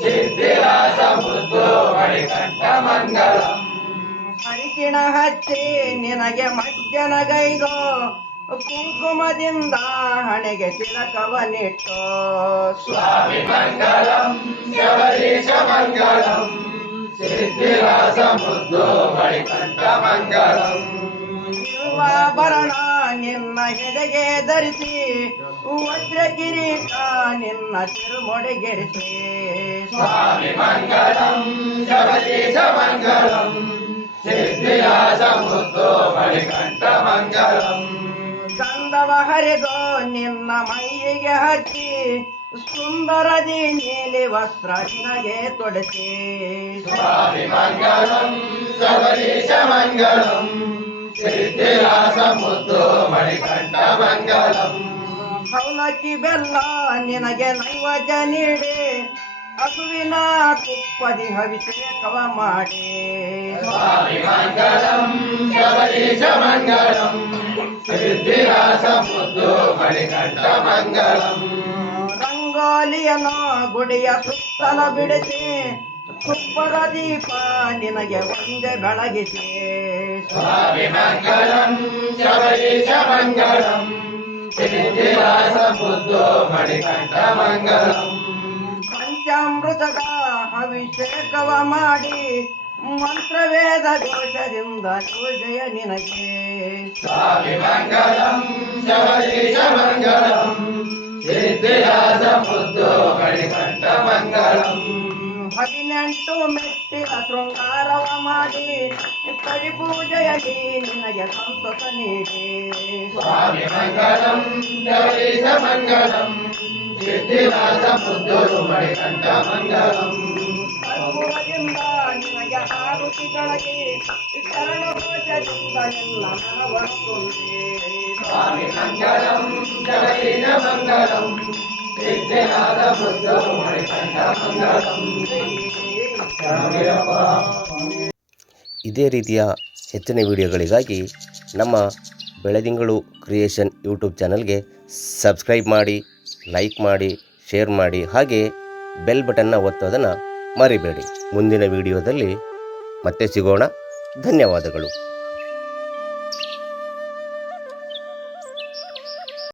ಸಿದ್ಧಿರಾಸ ಮುದ್ದು ಮಣಿಕಂಠ ಮಂಗಳಂ. ಹರಿಕಿಣ ಹಚ್ಚಿ ನಿನಗೆ ಮಜ್ಜನಗೈದೋ ಕುಂಕುಮದಿಂದ ಹಣೆಗೆ ತಿಲಕವನಿಟ್ಟು. ಸ್ವಾಮಿ ಮಂಗಳಂ ಶಬರೀಶ ಮಂಗಳಂ ಸಿದ್ಧಿರಾಸ ಮುದ್ದು ಮಣಿಕಂಠ ಮಂಗಳಂ. ತಿರುವಾಭರಣ ನಿನ್ನ ಎದೆಗೆ ಧರಿಸಿ ವಜ್ರ ಕಿರೀಟ ನಿನ್ನ ತಿರುಮೊಡೆಗೆರಿಸಿ. ಸ್ವಾಮಿ ಮಂಗಳಂ ಶಬರೀಶ ಮಂಗಳಂ ಸಿದ್ಧಿರಾಸ ಮುದ್ದು ಮಣಿಕಂಠ ಮಂಗಳಂ. ಗಂಧವ ಹರಿದು ನಿನ್ನ ಮೈಯಿಗೆ ಹಚ್ಚಿ ಸುಂದರದಿ ನೀಲಿ ವಸ್ತ್ರ ನಿನಗೆ ತೊಡಸಿ. ಸ್ವಾಮಿ ಮಂಗಳಂ ಶಬರೀಶ ಮಂಗಳಂ ಸಿದ್ಧಿರಾಸ ಮುದ್ದು ಮಣಿಕಂಠ ಮಂಗಳಂ. ಅವಲಕ್ಕಿ ಬೆಲ್ಲ ನಿನಗೆ ನೈವೇದ್ಯ ನೀಡಿ ಹಸುವಿನ ತುಪ್ಪದಿ ಅಭಿಷೇಕವ ಮಾಡಿ. ಸ್ವಾಮಿ ಮಂಗಳಂ ಶಬರೀಶ ಮಂಗಳಂ ಸಿದ್ಧಿರಾಸ ಮುದ್ದು ಮಣಿಕಂಠ ಮಂಗಳಂ. ರಂಗೋಲಿಯನ್ನು ಗುಡಿಯ ಸುತ್ತಲ ಬಿಡಿಸಿ ತುಪ್ಪದ ದೀಪ ನಿನಗೆ ಒಂದೇ ಬೆಳಗಿಸಿ. ಸ್ವಾಮಿ ಮಂಗಳಂ ಶಬರೀಶ ಮಂಗಳಂ ಸಿದ್ಧಿರಾಸ ಮುದ್ದು ಮಣಿಕಂಠ ಮಂಗಳಂ. ಪಂಚಾಮೃತದ ಅಭಿಷೇಕವ ಮಾಡಿ ಮಂತ್ರವೇದ ಘೋಷದಿಂದ ಪೂಜೆಯ ನಿನಗೆ. ಸ್ವಾಮಿ ಮಂಗಳಂ ಶಬರೀಶ ಮಂಗಳಂ ಸಿದ್ಧಿರಾಸ ಮುದ್ದು ಮಣಿಕಂಠ ಮಂಗಳಂ. 18 ಮೆಟ್ಟಿಲ ಶೃಂಗಾರವ ಮಾಡಿ ಕಡಿ ಪೂಜೆಯಲ್ಲಿ ನಿನಗೆ ಸಂತೋಷ ನೀಡಿ. ಸ್ವಾಮಿ ಮಂಗಳಂ ಶಬರೀಶ ಮಂಗಳಂ ಸಿದ್ಧಿರಾಸ ಮುದ್ದು ಮಣಿಕಂಠ ಮಂಗಳಂ. ಕರ್ಪೂರದಿಂದ ನಿನಗೆ ಆರುತಿಗಳಿಗೆ ಕರಣ ಘೋಷದಿಂದ ಎಲ್ಲ ಮನವನ್ನು ತುಂಬಿ. ಸ್ವಾಮಿ ಮಂಗಳಂ ಶಬರೀಶ ಮಂಗಳಂ ಸಿದ್ಧಿರಾಸ ಮುದ್ದು ಮಣಿಕಂಠ ಮಂಗಳಂ. ಇದೇ ರೀತಿಯ ಹೆಚ್ಚಿನ ವಿಡಿಯೋಗಳಿಗಾಗಿ ನಮ್ಮ ಬೆಳದಿಂಗಳು ಕ್ರಿಯೇಷನ್ ಯೂಟ್ಯೂಬ್ ಚಾನಲ್ಗೆ ಸಬ್ಸ್ಕ್ರೈಬ್ ಮಾಡಿ, ಲೈಕ್ ಮಾಡಿ, ಶೇರ್ ಮಾಡಿ, ಹಾಗೆ ಬೆಲ್ ಬಟನ್ನ ಒತ್ತೋದನ್ನು ಮರಿಬೇಡಿ. ಮುಂದಿನ ವಿಡಿಯೋದಲ್ಲಿ ಮತ್ತೆ ಸಿಗೋಣ. ಧನ್ಯವಾದಗಳು.